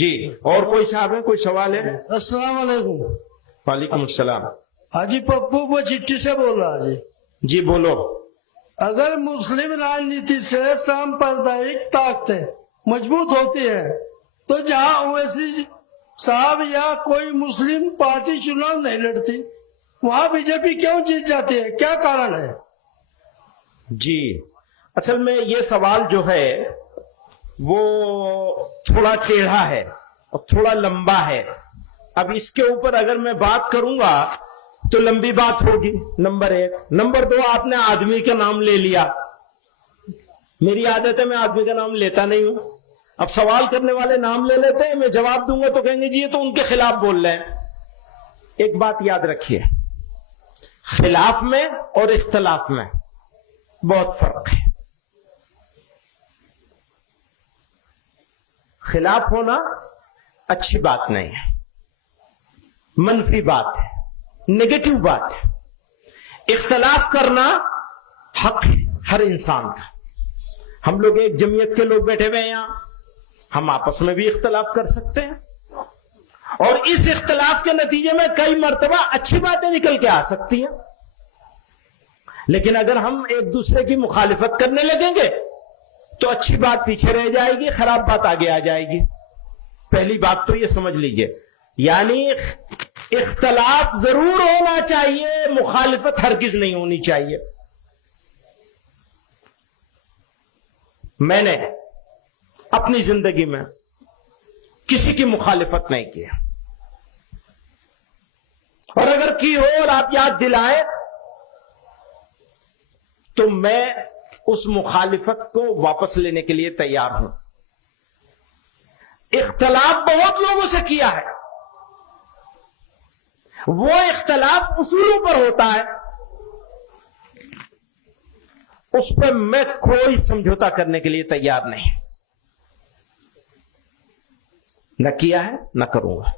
جی اور کوئی صاحب ہے, کوئی سوال ہے؟ السلام علیکم. وعلیکم السلام. حاجی پپو وہ چٹھی سے بول رہا جی. جی بولو. اگر مسلم راجنیتی سے سامپردائک طاقتیں مضبوط ہوتی ہے تو جہاں اویسی صاحب یا کوئی مسلم پارٹی چناؤ نہیں لڑتی وہاں بی جے پی کیوں جیت جاتی ہے, کیا کارن ہے؟ جی اصل میں یہ سوال جو ہے وہ تھوڑا ٹیڑھا ہے اور تھوڑا لمبا ہے. اب اس کے اوپر اگر میں بات کروں گا تو لمبی بات ہوگی, نمبر 1. نمبر 2, آپ نے آدمی کا نام لے لیا. میری عادت ہے میں آدمی کا نام لیتا نہیں ہوں. اب سوال کرنے والے نام لے لیتے ہیں, میں جواب دوں گا تو کہیں گے جی یہ تو ان کے خلاف بول رہے ہیں. ایک بات یاد رکھیے, خلاف میں اور اختلاف میں بہت فرق ہے. خلاف ہونا اچھی بات نہیں ہے, منفی بات ہے, نیگیٹو بات ہے. اختلاف کرنا حق ہے ہر انسان کا. ہم لوگ ایک جمعیت کے لوگ بیٹھے ہوئے ہیں یہاں, ہم آپس میں بھی اختلاف کر سکتے ہیں اور اس اختلاف کے نتیجے میں کئی مرتبہ اچھی باتیں نکل کے آ سکتی ہیں. لیکن اگر ہم ایک دوسرے کی مخالفت کرنے لگیں گے تو اچھی بات پیچھے رہ جائے گی, خراب بات آگے آ جائے گی. پہلی بات تو یہ سمجھ لیجئے, یعنی اختلاف ضرور ہونا چاہیے, مخالفت ہرگز نہیں ہونی چاہیے. میں نے اپنی زندگی میں کسی کی مخالفت نہیں کی, اور اگر کی ہو اور آپ یاد دلائیں تو میں اس مخالفت کو واپس لینے کے لیے تیار ہوں. اختلاف بہت لوگوں سے کیا ہے, وہ اختلاف اصولوں پر ہوتا ہے, اس پہ میں کوئی سمجھوتا کرنے کے لیے تیار نہیں. نہ کیا ہے نہ کروں گا.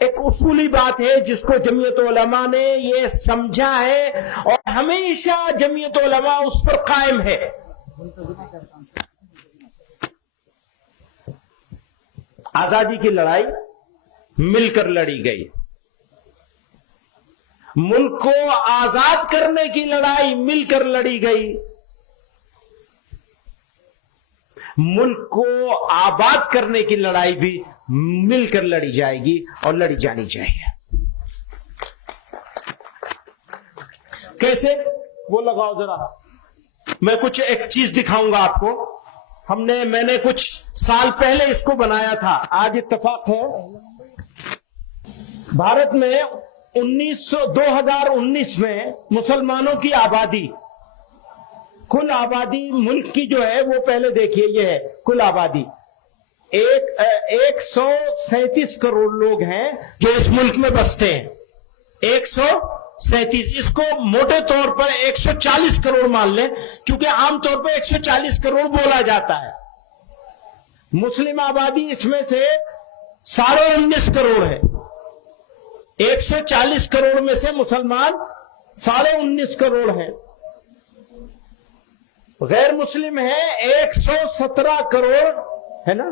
ایک اصولی بات ہے جس کو جمعیت علماء نے یہ سمجھا ہے اور ہمیشہ جمعیت علماء اس پر قائم ہے. آزادی کی لڑائی مل کر لڑی گئی, ملک کو آزاد کرنے کی لڑائی مل کر لڑی گئی, ملک کو آباد کرنے کی لڑائی بھی مل کر لڑی جائے گی اور لڑی جانی چاہیے. کیسے وہ لگاؤ ذرا, میں کچھ ایک چیز دکھاؤں گا آپ کو. میں نے کچھ سال پہلے اس کو بنایا تھا, آج اتفاق ہے بھارت میں 2019 میں مسلمانوں کی آبادی, کل آبادی ملک کی جو ہے وہ پہلے دیکھیے, یہ ہے کل آبادی 137 کروڑ لوگ ہیں جو اس ملک میں بستے ہیں. 137, اس کو موٹے طور پر 140 کروڑ مان لیں کیونکہ عام طور پر 140 کروڑ بولا جاتا ہے. مسلم آبادی اس میں سے 19.5 کروڑ ہے. 140 کروڑ میں سے مسلمان 19.5 کروڑ ہیں. غیر مسلم ہے 117 کروڑ ہے نا,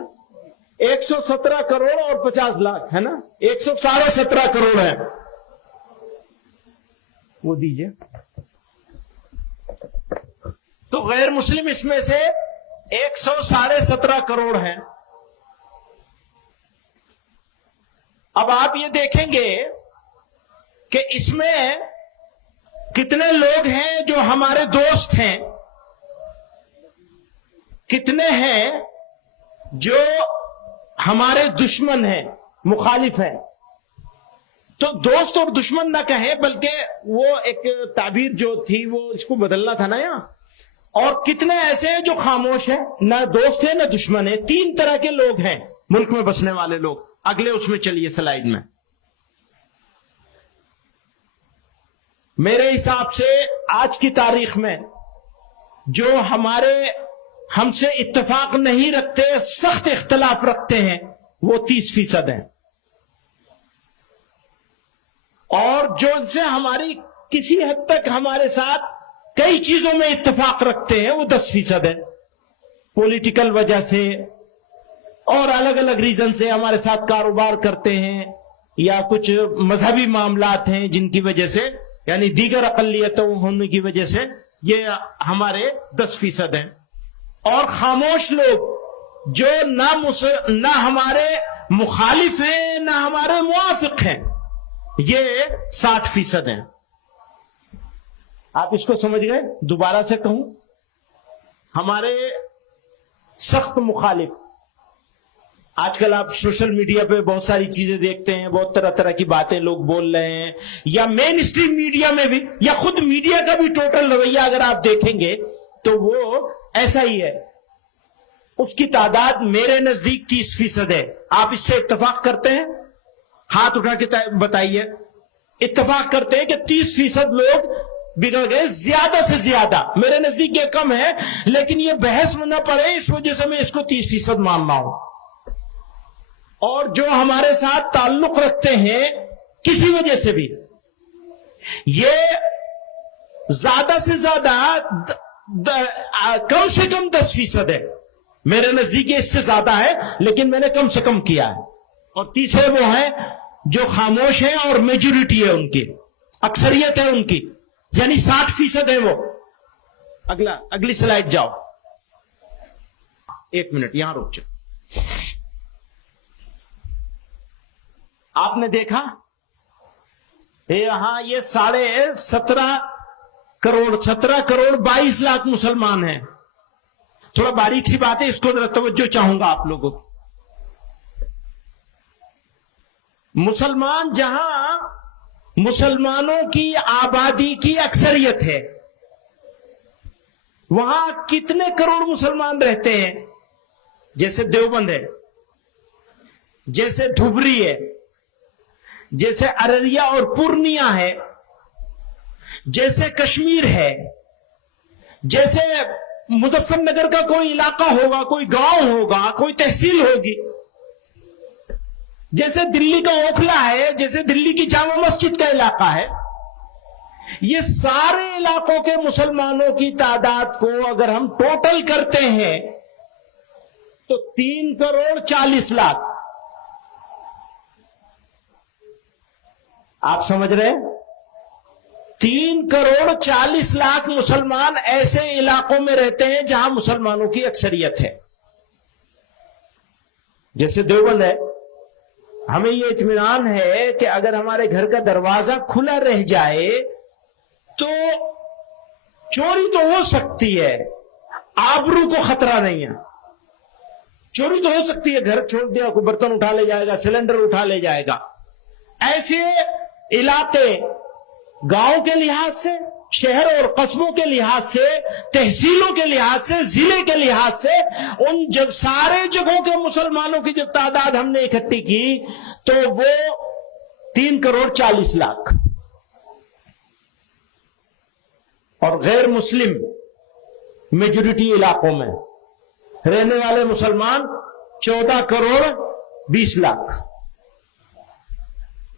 117 کروڑ اور 50 لاکھ ہے نا, 117 کروڑ ہے. وہ دیجئے. تو غیر مسلم اس میں سے 117 کروڑ ہیں. اب آپ یہ دیکھیں گے کہ اس میں کتنے لوگ ہیں جو ہمارے دوست ہیں, کتنے ہیں جو ہمارے دشمن ہیں, مخالف ہیں. تو دوست اور دشمن نہ کہیں بلکہ وہ ایک تعبیر جو تھی وہ اس کو بدلنا تھا نا یہاں. اور کتنے ایسے ہیں جو خاموش ہیں, نہ دوست ہیں نہ دشمن ہیں. 3 طرح کے لوگ ہیں ملک میں بسنے والے لوگ. اگلے اس میں چلیے سلائیڈ میں. میرے حساب سے آج کی تاریخ میں جو ہم سے اتفاق نہیں رکھتے, سخت اختلاف رکھتے ہیں, وہ 30% ہیں. اور جو ان سے ہماری کسی حد تک ہمارے ساتھ کئی چیزوں میں اتفاق رکھتے ہیں وہ 10% ہے. पॉलिटिकल वजह से और अलग अलग रीजन से हमारे साथ कारोबार करते हैं, या कुछ मजहबी मामलात हैं जिनकी वजह से, यानी दीगर अकलियतों होने की वजह से ये हमारे 10% हैं। और खामोश लोग जो ना हमारे मुखालिफ हैं ना हमारे मुआफिक हैं, ये 60% हैं। आप इसको समझ गए? दोबारा से कहूं, हमारे सख्त मुखालिफ, आजकल आप सोशल मीडिया पे बहुत सारी चीजें देखते हैं, बहुत तरह तरह की बातें लोग बोल रहे हैं, या मेन स्ट्रीम मीडिया में भी, या खुद मीडिया का भी टोटल रवैया अगर आप देखेंगे तो वो ऐसा ही है। उसकी तादाद मेरे नजदीक 30% है। आप इससे इत्तेफाक करते हैं? हाथ उठा के बताइए। इत्तेफाक करते हैं कि 30% लोग बिगड़ गए, ज्यादा से ज्यादा। मेरे नजदीक ये कम है, लेकिन ये बहस में न पड़े इस वजह से मैं इसको 30% मान रहा हूं। और जो हमारे साथ ताल्लुक रखते हैं किसी वजह से भी, ये ज्यादा से ज्यादा कम से कम 10% है। मेरे नजदीक इससे ज्यादा है, लेकिन मैंने कम से कम किया है। और तीसरे वो हैं जो खामोश हैं और मेजोरिटी है उनकी, अक्सरियत है उनकी, यानी 60% है वो। अगली स्लाइड जाओ। 1 मिनट यहां रुक जाओ। आपने देखा यहां ये 17 करोड़ 22 लाख मुसलमान हैं। थोड़ा बारीक सी बात है, इसको जरा तवज्जो चाहूंगा आप लोगों को। मुसलमान जहां मुसलमानों की आबादी की अक्सरियत है, वहां कितने करोड़ मुसलमान रहते हैं? जैसे देवबंद है, जैसे धुबरी है, जैसे अररिया और पूर्णिया है, जैसे कश्मीर है, जैसे मुजफ्फरनगर का कोई इलाका होगा, कोई गांव होगा, कोई तहसील होगी, जैसे दिल्ली का ओखला है, जैसे दिल्ली की जामा मस्जिद का इलाका है। ये सारे इलाकों के मुसलमानों की तादाद को अगर हम टोटल करते हैं तो 3 करोड़ 40 लाख। आप समझ रहे हैं? 3 करोड़ 40 लाख मुसलमान ऐसे इलाकों में रहते हैं जहां मुसलमानों की अक्सरियत है। जैसे देवबंद है, हमें यह इत्मीनान है कि अगर हमारे घर का दरवाजा खुला रह जाए तो चोरी तो हो सकती है, आबरू को खतरा नहीं है। चोरी तो हो सकती है, घर छोड़ दिया कोई बर्तन उठा ले जाएगा, सिलेंडर उठा ले जाएगा। ऐसे इलाके गांव के लिहाज से, शहर और कस्बों के लिहाज से, तहसीलों के लिहाज से, जिले के लिहाज से, उन जब सारे जगहों के मुसलमानों की जब तादाद हमने इकट्ठी की तो वो 3 करोड़ 40 लाख। और गैर मुस्लिम मेजोरिटी इलाकों में रहने वाले मुसलमान 14 करोड़ 20 लाख।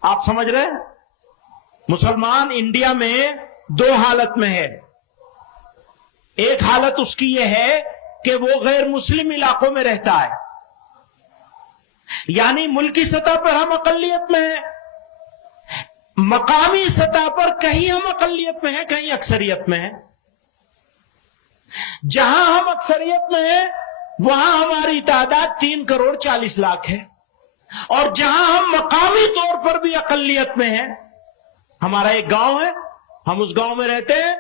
आप समझ रहे हैं? मुसलमान इंडिया में 2 हालत में है। एक हालत उसकी यह है कि वो गैर मुस्लिम इलाकों में रहता है, यानी मुल्की सतह पर हम अकलियत में हैं, मकामी सतह पर कहीं हम अकलियत में हैं, कहीं अक्सरियत में हैं। जहां हम अक्सरियत में हैं वहां हमारी तादाद 3 करोड़ 40 लाख है। और जहां हम मकामी तौर पर भी अकलियत में हैं, हमारा एक गांव है, हम उस गांव में रहते हैं,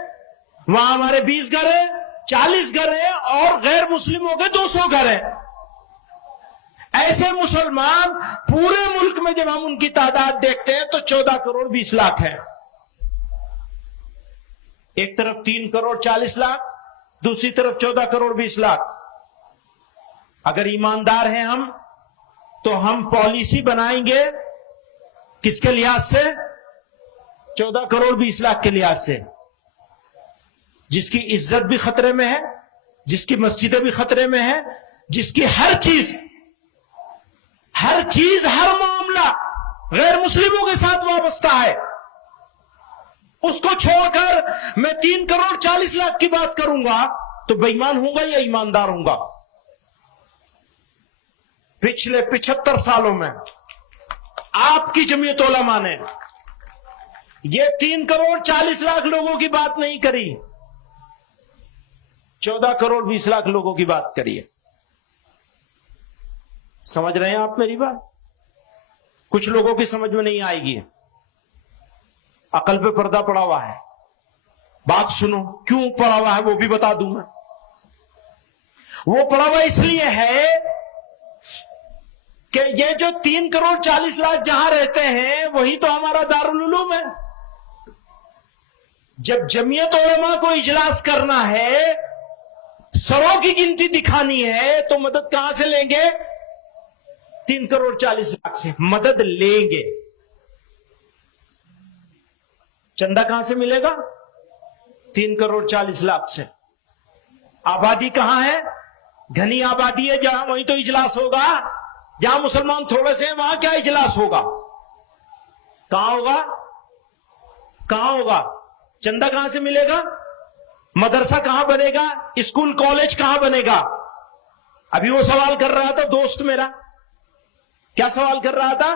वहां हमारे 20 घर हैं, 40 घर हैं, और गैर मुस्लिमों के 200 घर हैं। ऐसे मुसलमान पूरे मुल्क में जब हम उनकी तादाद देखते हैं तो 14 करोड़ 20 लाख है। एक तरफ 3 करोड़ 40 लाख, दूसरी तरफ 14 करोड़ 20 लाख। अगर ईमानदार हैं हम तो हम पॉलिसी बनाएंगे किसके लिहाज से? 14 करोड़ 20 लाख के लिहाज से, जिसकी इज्जत भी खतरे में है, जिसकी मस्जिदें भी खतरे में है, जिसकी हर चीज हर मामला गैर मुस्लिमों के साथ वाबस्ता है। उसको छोड़कर मैं 3 करोड़ 40 लाख की बात करूंगा तो बेईमान होऊंगा या ईमानदार होऊंगा? पिछले 75 सालों में आपकी जमीयत उलमा ने ये 3 करोड़ 40 लाख लोगों की बात नहीं करी, 14 करोड़ 20 लाख लोगों की बात करी है। समझ रहे हैं आप मेरी बात? कुछ लोगों की समझ में नहीं आएगी, अकल पे पर्दा पड़ा हुआ है। बात सुनो, क्यों पड़ा हुआ है वो भी बता दूं मैं। वो पड़ा हुआ इसलिए है कि ये जो 3 करोड़ 40 लाख जहां रहते हैं वही तो हमारा दारुल उलूम है। जब जमीयत उलमा को इजलास करना है, सरों की गिनती दिखानी है, तो मदद कहां से लेंगे? 3 करोड़ 40 लाख से मदद लेंगे। चंदा कहां से मिलेगा? 3 करोड़ 40 लाख से। आबादी कहां है? घनी आबादी है, जहां वहीं तो इजलास होगा। जहां मुसलमान थोड़े से हैं वहां क्या इजलास होगा? कहां होगा? कहां होगा? चंदा कहां से मिलेगा? मदरसा कहां बनेगा? स्कूल कॉलेज कहां बनेगा? अभी वो सवाल कर रहा था दोस्त मेरा, क्या सवाल कर रहा था?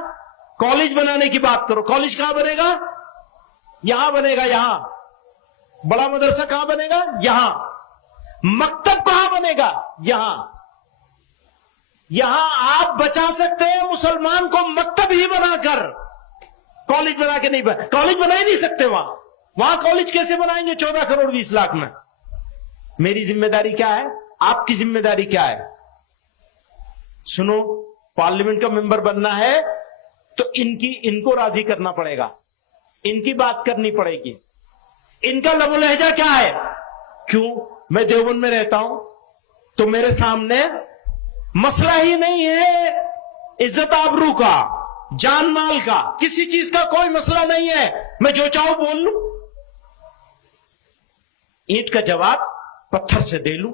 कॉलेज बनाने की बात करो। कॉलेज कहां बनेगा? यहां बनेगा, यहां। बड़ा मदरसा कहां बनेगा? यहां। मकतब कहां बनेगा? यहां। यहां आप बचा सकते हैं मुसलमान को मकतब ही बनाकर, कॉलेज बना के नहीं बना। कॉलेज बना ही नहीं सकते वहां कॉलेज कैसे बनाएंगे 14 करोड़ 20 लाख में? मेरी जिम्मेदारी क्या है? आपकी जिम्मेदारी क्या है? सुनो, पार्लियामेंट का मेंबर बनना है तो इनको राजी करना पड़ेगा, इनकी बात करनी पड़ेगी। इनका लबो लहजा क्या है? क्यों? मैं देवबंद में रहता हूं तो मेरे सामने मसला ही नहीं है इज्जत आबरू का, जान माल का, किसी चीज का कोई मसला नहीं है। मैं जो चाहूं बोल लूं, ईंट का जवाब पत्थर से दे लूं।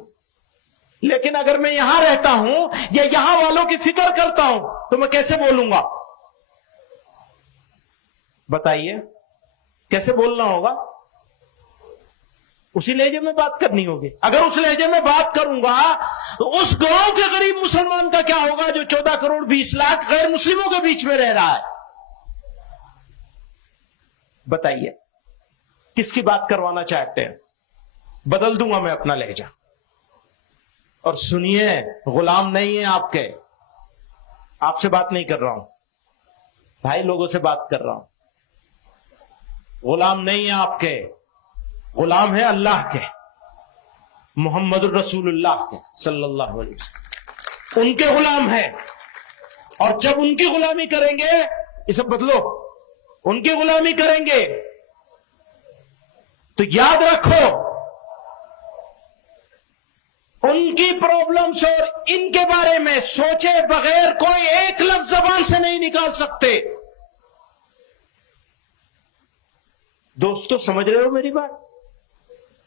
लेकिन अगर मैं यहां रहता हूं या यहां वालों की फिक्र करता हूं तो मैं कैसे बोलूंगा? बताइए, कैसे बोलना होगा? उसी लहजे में बात करनी होगी। अगर उस लहजे में बात करूंगा तो उस गांव के गरीब मुसलमान का क्या होगा जो 14 करोड़ 20 लाख गैर मुस्लिमों के बीच में रह रहा है? बताइए, किसकी बात करवाना चाहते हैं? बदल दूंगा मैं अपना लहजा। और सुनिए, गुलाम नहीं है आपके, आपसे बात नहीं कर रहा हूं, भाई लोगों से बात कर रहा हूं। गुलाम नहीं है आपके, गुलाम है अल्लाह के, मोहम्मद रसूलुल्लाह के सल्लल्लाहु अलैहि वसल्लम। उनके गुलाम है। और जब उनकी गुलामी करेंगे, इसे बदलो, उनकी गुलामी करेंगे तो याद रखो, उनकी प्रॉब्लम्स और इनके बारे में सोचे बगैर कोई एक लफ्ज जबान से नहीं निकाल सकते। दोस्तों, समझ रहे हो मेरी बात?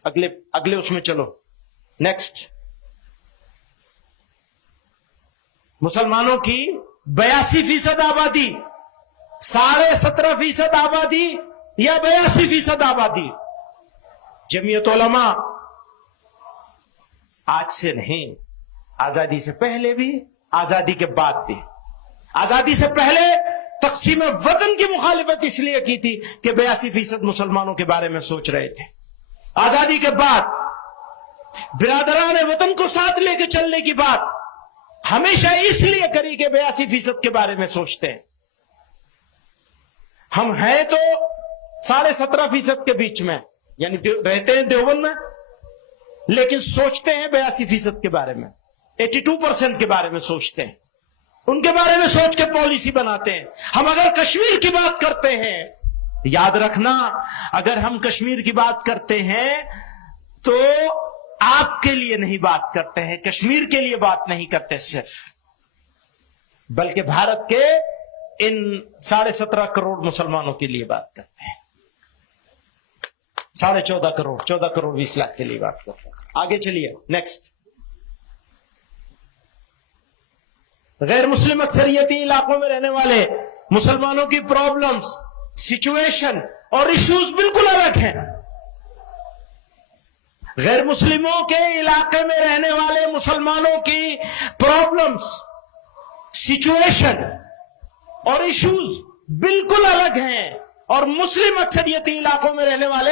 अगले उसमें चलो। नेक्स्ट, मुसलमानों की 82% आबादी, 17.5% आबादी या 82% आबादी। जमीयत उलमा आज से नहीं, आजादी से पहले भी, आजादी के बाद भी। आजादी से पहले तकसीम वतन की मुखालिफत इसलिए की थी कि 82% मुसलमानों के बारे में सोच रहे थे। आजादी के बाद बिरादरान वतन को साथ लेकर चलने की बात हमेशा इसलिए करी कि 82% के बारे में सोचते हैं। हम हैं तो 17.5% के बीच में, यानी रहते हैं देवबंद में, लेकिन सोचते हैं 82% के बारे में, 82% के बारे में सोचते हैं। उनके बारे में सोच के पॉलिसी बनाते हैं। हम अगर कश्मीर की बात करते हैं, याद रखना, अगर हम कश्मीर की बात करते हैं तो आपके लिए नहीं बात करते हैं, कश्मीर के लिए बात नहीं करते सिर्फ, बल्कि भारत के इन 17.5 करोड़ मुसलमानों के लिए बात करते हैं। 14.5 करोड़, 14 करोड़ 20 लाख के लिए बात करते हैं। आगे चलिए, नेक्स्ट। गैर मुस्लिम अक्सरियती इलाकों में रहने वाले मुसलमानों की प्रॉब्लम्स, सिचुएशन और इश्यूज बिल्कुल अलग हैं। गैर मुस्लिमों के इलाके में रहने वाले मुसलमानों की प्रॉब्लम्स, सिचुएशन और इश्यूज बिल्कुल अलग हैं, और मुस्लिम अक्सरियती इलाकों में रहने वाले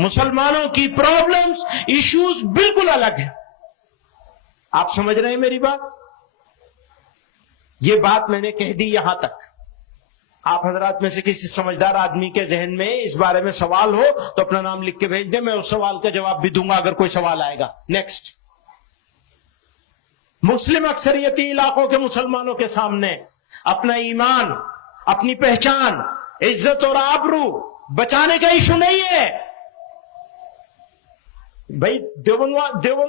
मुसलमानों की प्रॉब्लम्स, इश्यूज बिल्कुल अलग हैं। आप समझ रहे हैं मेरी बात? ये बात मैंने कह दी यहां तक। आप हजरात में से किसी समझदार आदमी के जहन में इस बारे में सवाल हो तो अपना नाम लिख के भेज दे, मैं उस सवाल का जवाब भी दूंगा अगर कोई सवाल आएगा। नेक्स्ट, मुस्लिम अक्सरियती इलाकों के मुसलमानों के सामने अपना ईमान, अपनी पहचान, इज्जत और आबरू बचाने का इशू नहीं है। भाई देवबंद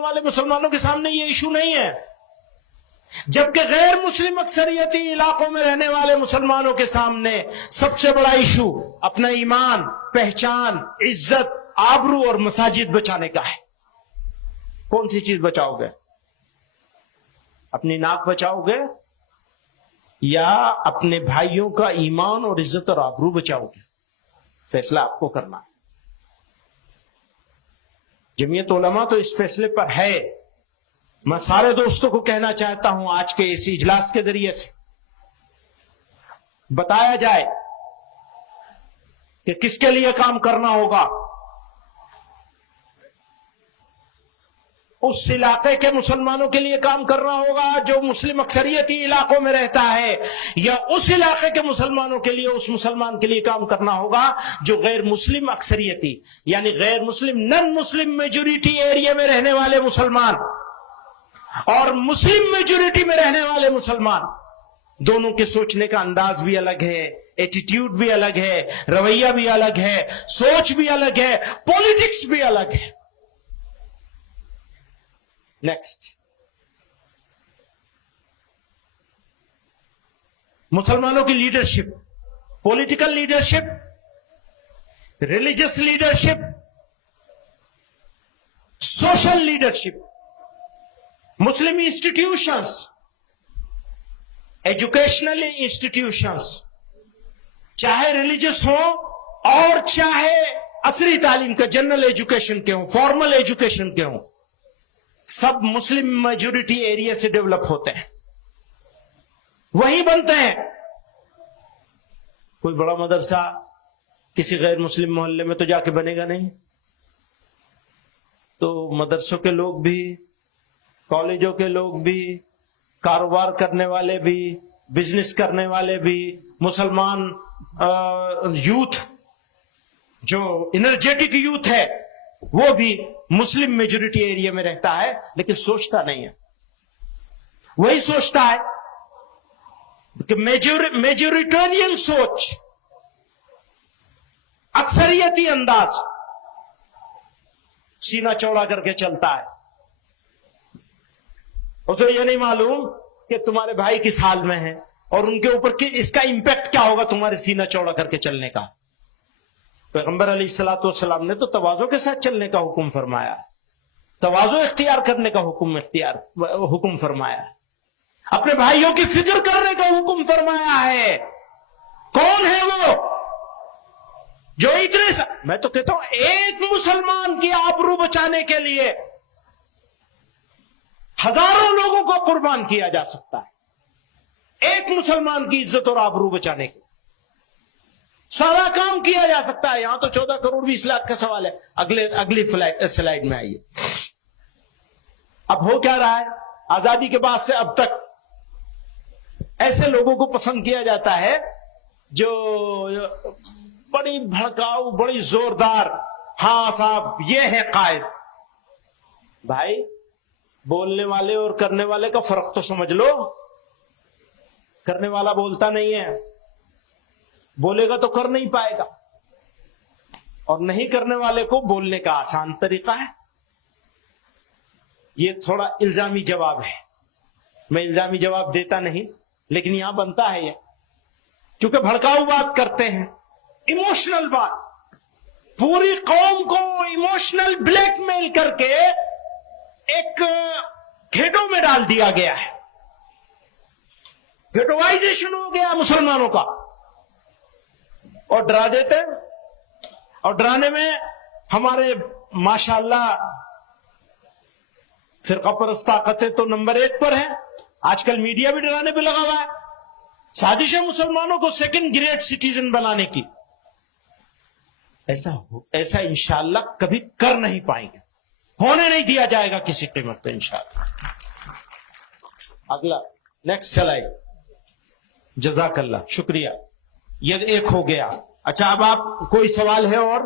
वाले मुसलमानों के सामने ये इशू नहीं है, जबकि गैर मुस्लिम अक्सरियती इलाकों में रहने वाले मुसलमानों के सामने सबसे बड़ा इशू अपना ईमान, पहचान, इज्जत, आबरू और मसाजिद बचाने का है। कौन सी चीज बचाओगे? अपनी नाक बचाओगे या अपने भाइयों का ईमान और इज्जत और आबरू बचाओगे? फैसला आपको करना है। जमीयत उलमा तो इस फैसले पर है। मैं सारे दोस्तों को कहना चाहता हूं, आज के इस इजलास के जरिए से बताया जाए कि किसके लिए काम करना होगा। उस इलाके के मुसलमानों के लिए काम करना होगा जो मुस्लिम अक्सरियती इलाकों में रहता है, या उस इलाके के मुसलमानों के लिए, उस मुसलमान के लिए काम करना होगा जो गैर मुस्लिम अक्सरियती यानी गैर मुस्लिम, नॉन मुस्लिम मेजोरिटी एरिया में रहने वाले मुसलमान और मुस्लिम मेजोरिटी में रहने वाले मुसलमान, दोनों के सोचने का अंदाज भी अलग है, एटीट्यूड भी अलग है, रवैया भी अलग है, सोच भी अलग है, पॉलिटिक्स भी अलग है। नेक्स्ट, मुसलमानों की leadership, political leadership, religious leadership, social leadership, Muslim institutions, educational institutions, चाहे रिलीजियस हो और चाहे असरी तालीम का, जनरल एजुकेशन के हो, फॉर्मल एजुकेशन के हो, सब मुस्लिम मेजोरिटी एरिया से डेवलप होते हैं, वही बनते हैं। कोई बड़ा मदरसा किसी गैर मुस्लिम मोहल्ले में तो जाके बनेगा नहीं। तो मदरसों के लोग भी, कॉलेजों के लोग भी, कारोबार करने वाले भी, बिजनेस करने वाले भी, मुसलमान यूथ जो एनर्जेटिक यूथ है वो भी मुस्लिम मेजोरिटी एरिया में रहता है, लेकिन सोचता नहीं है। वही सोचता है कि मेजोरिटेरियन सोच, अक्सरियती अंदाज, सीना चौड़ा करके चलता है। उसे ये नहीं मालूम कि तुम्हारे भाई किस हाल में है और उनके ऊपर इसका इंपैक्ट क्या होगा तुम्हारे सीना चौड़ा करके चलने का। पैगंबर अलैहिस्सलातु वस्सलाम ने तो तवाज़ो के साथ चलने का हुक्म फरमाया, तवाज़ो इख्तियार करने का हुक्म फरमाया, अपने भाइयों की फिक्र करने का हुक्म फरमाया है। कौन है वो जो इतने मैं तो कहता हूं एक मुसलमान की आबरू बचाने के लिए हजारों लोगों को कुर्बान किया जा सकता है। एक मुसलमान की इज्जत और आबरू बचाने के सारा काम किया जा सकता है। यहां तो 14 करोड़ 20 लाख का सवाल है। अगली स्लाइड में आइए। अब हो क्या रहा है, आजादी के बाद से अब तक ऐसे लोगों को पसंद किया जाता है जो बड़ी भड़काऊ, बड़ी जोरदार, हाँ साहब ये है कायद। भाई बोलने वाले और करने वाले का फर्क तो समझ लो। करने वाला बोलता नहीं है, बोलेगा तो कर नहीं पाएगा, और नहीं करने वाले को बोलने का आसान तरीका है। ये थोड़ा इल्जामी जवाब है, मैं इल्जामी जवाब देता नहीं, लेकिन यहां बनता है ये, क्योंकि भड़काऊ बात करते हैं, इमोशनल बात, पूरी कौम को इमोशनल ब्लैकमेल करके एक घेटों में डाल दिया गया है। घेटोवाइजेशन हो गया मुसलमानों का, और डरा देते हैं। और डराने में हमारे माशाअल्लाह फिरका परस्त ताकतें तो नंबर 1 पर है। آج کل میڈیا بھی ڈرانے پہ لگا ہوا ہے، سازش ہے مسلمانوں کو سیکنڈ گریڈ سٹیزن بنانے کی. ایسا انشاءاللہ کبھی کر نہیں پائیں گے، ہونے نہیں دیا جائے گا کسی قیمت پہ انشاءاللہ. اگلا نیکسٹ چلائے. جزاک اللہ، شکریہ. یہ ایک ہو گیا. اچھا اب آپ کوئی سوال ہے اور؟